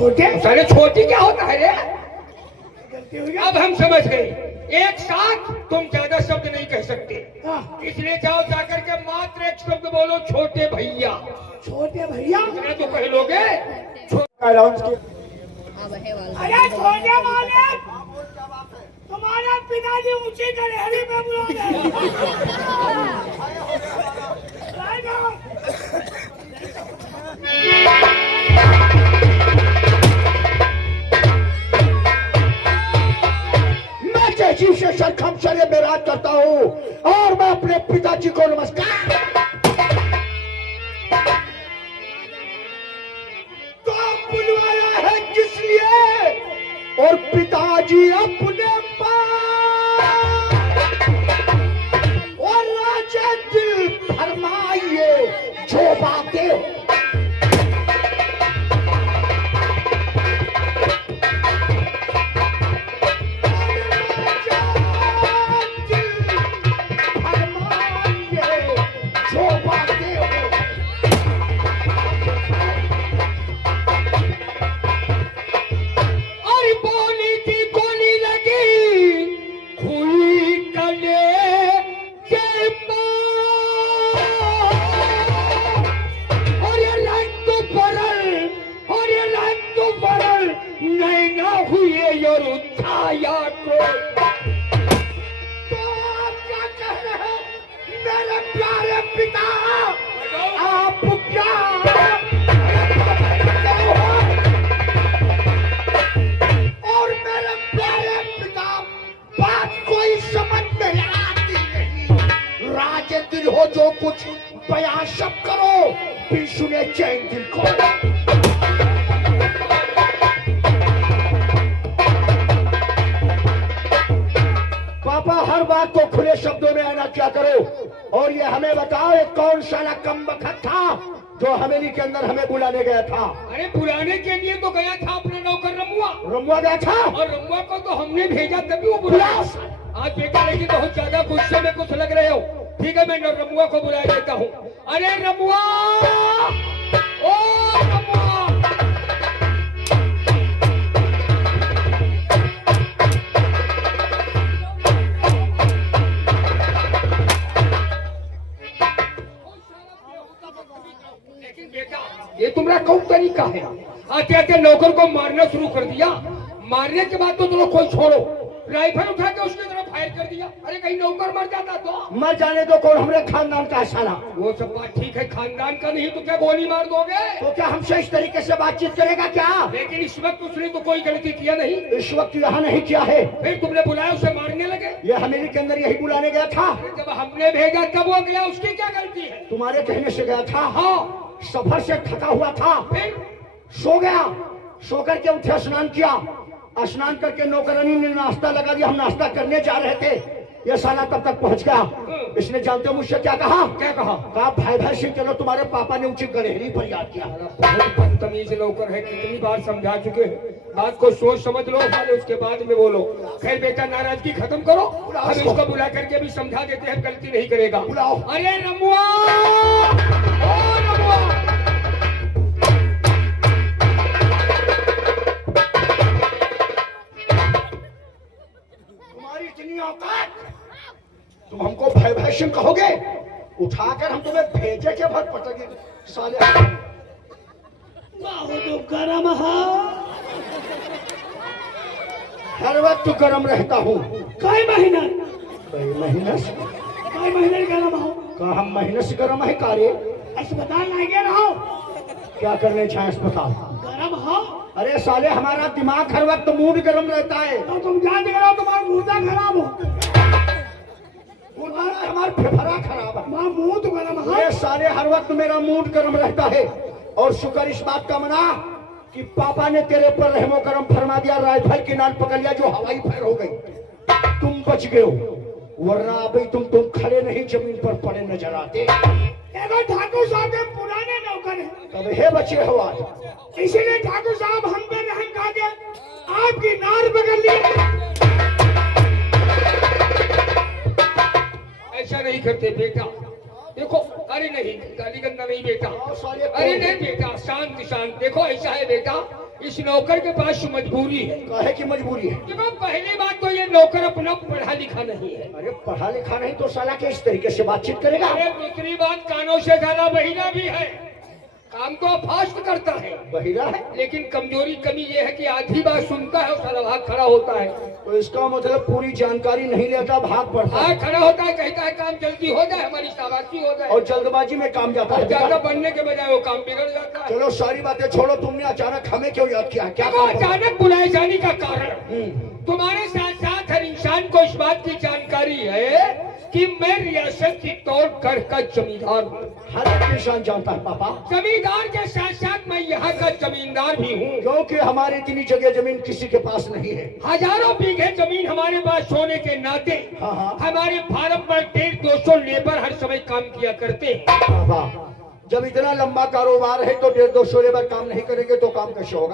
छोटे साले छोटी क्या होता है रे? गलती हो गया। अब हम समझ गए। एक साथ तुम ज्यादा शब्द नहीं कह सकते, इसलिए जाओ जाकर के मात्र एक शब्द बोलो, छोटे भैया। छोटे भैया इतना तो कह लोगे। अरे छोटे वाले, तुम्हारा पिताजी ऊंची गलेरी में बुला मैं जैसी से सरखम सरे मेराज करता हूँ और मैं अपने पिताजी को नमस्कार। तो बुलवाया है किस लिए? और पिताजी अपने पास और राजा दिल फरमाइए जो बातें हो। हो जो कुछ बयान सब करो, फिर सुने चैन दिल को। पापा हर बात को खुले शब्दों में आना क्या करो, और ये हमें बताओ ये कौन साला कमबख्त था जो हवेली के अंदर हमें बुलाने गया था? अरे बुलाने के लिए तो गया था अपने नौकर रमुआ। रमुआ गया था और रमुआ को तो हमने भेजा तभी वो बुलाया। आज बेटा लेकिन बहुत ज्यादा गुस्से में कुछ लग रहे हो। ठीक है, मैं रमुआ को बुला देता हूँ। अरे रमुआ, ओ रमुआ, लेकिन बेटा ये तुम्हारा कौन तरीका है? आते आते नौकर को मारना शुरू कर दिया। मारने के बाद तो चलो कोई छोड़ो, राइफल उठा के उसकी तरफ फायर कर दिया। अरे कहीं नौकर मर जाता तो? मर जाने दो, कौन हमारे खानदान का साला? वो सब बात ठीक है, खानदान का नहीं तो क्या गोली मार दोगे? तो क्या हमसे इस तरीके से बातचीत करेगा क्या? लेकिन इस वक्त उसने तो कोई गलती किया नहीं। इस वक्त यहाँ नहीं किया है। फिर तुमने बुलाया, उसे मारने लगे? ये हवेली के अंदर यही बुलाने गया था। जब हमने भेजा तब वो गया, उसकी क्या गलती है? तुम्हारे कहने से गया था। हाँ, सफर से थका हुआ था, फिर सो गया। सो करके उठे, स्नान किया। स्नान करके नौकरानी ने नाश्ता लगा दिया। हम नाश्ता करने जा रहे थे, ये साला तब तक पहुंच गया। इसने जानते हो मुझसे क्या कहा? क्या कहा? कहा भाई भाई से चलो, तुम्हारे पापा ने ऊंची गड़ेरी पर याद किया। बहुत बदतमीज नौकर है, कितनी बार समझा चुके हैं। बात को सोच समझ लो, पहले उसके बाद में बोलो। खैर बेटा, नाराजगी खत्म करो। हम इसको बुला करके भी समझा देते हैं, गलती नहीं करेगा। बुलाओ। अरे रमुआ, ओ रमुआ, तुम हमको भाई भाई सिंह कहोगे? उठाकर हम तुम्हें भेजे के भर पटेंगे साले। बहुत गरम है, हर वक्त गरम रहता हूँ। कई महीना कई महीने से कई महीने गरम हो। कहा हम महीने से गरम है कार्य। अस्पताल नहीं गए रहो, क्या करने चाहे अस्पताल? गरम हो अरे साले, हमारा दिमाग हर वक्त मूड गरम रहता है। तो तुम जान के रहो, तुम्हारा मुर्दा खराब हो, हमारा फेफड़ा खराब है। तुम्हारा मुंह तो गरम है। अरे साले, हर वक्त मेरा मूड गरम रहता है। और शुक्र इस बात का मना कि पापा ने तेरे पर रहमो करम फरमा दिया, राइफल की नाल पकड़ लिया, जो हवाई फायर हो गई। तुम बच गए हो, वरना अभी तुम खड़े नहीं, जमीन पर पड़े नजर आते। देखो ठाकुर साहब के पुराने नौकर हैं, तब हे बचे हो आज। इसीलिए ठाकुर साहब हम पे रहम खा के आपकी नार पकड़ ली। ऐसा नहीं करते बेटा। देखो, अरे नहीं, गाली गंदा नहीं बेटा। अरे नहीं बेटा, शांत शांत। देखो ऐसा है बेटा, इस नौकर के पास मजबूरी है। कहे की मजबूरी है? देखो पहली बात तो ये नौकर अपना पढ़ा लिखा नहीं है। अरे पढ़ा लिखा नहीं तो साला के इस तरीके से बातचीत करेगा? अरे दूसरी बात कानों से ज्यादा बहिरा भी है, काम तो फास्ट करता है बहिरा है, लेकिन कमजोरी कमी ये है कि आधी बात सुनता है और सारा भाग खड़ा होता है। तो इसका मतलब पूरी जानकारी नहीं लेता, भाग पड़ता है। खड़ा होता है, कहता है काम जल्दी हो जाए, हमारी शाबाशी हो जाए, और जल्दबाजी में काम जाता है। ज्यादा बनने के बजाय वो काम बिगड़ जाता है। चलो सारी बातें छोड़ो, तुमने अचानक हमें क्यों याद किया? क्या देखो काम है? अचानक बुलाए जाने का कारण तुम्हारे साथ साथ हर इंसान को इस बात की जानकारी है कि मैं रियासत की तौर कर का जमींदार हूँ। हर एक इंसान जानता है पापा। जमींदार के साथ साथ मैं यहाँ का जमींदार भी हूँ, क्योंकि हमारी इतनी जगह जमीन किसी के पास नहीं है। हजारों बीघे जमीन हमारे पास होने के नाते हाँ, हाँ। हमारे फार्म पर 150-200 लेबर हर समय काम किया करते हैं। पापा जब इतना लंबा कारोबार है तो 150-200 लेबर काम नहीं करेंगे तो काम कैसे होगा?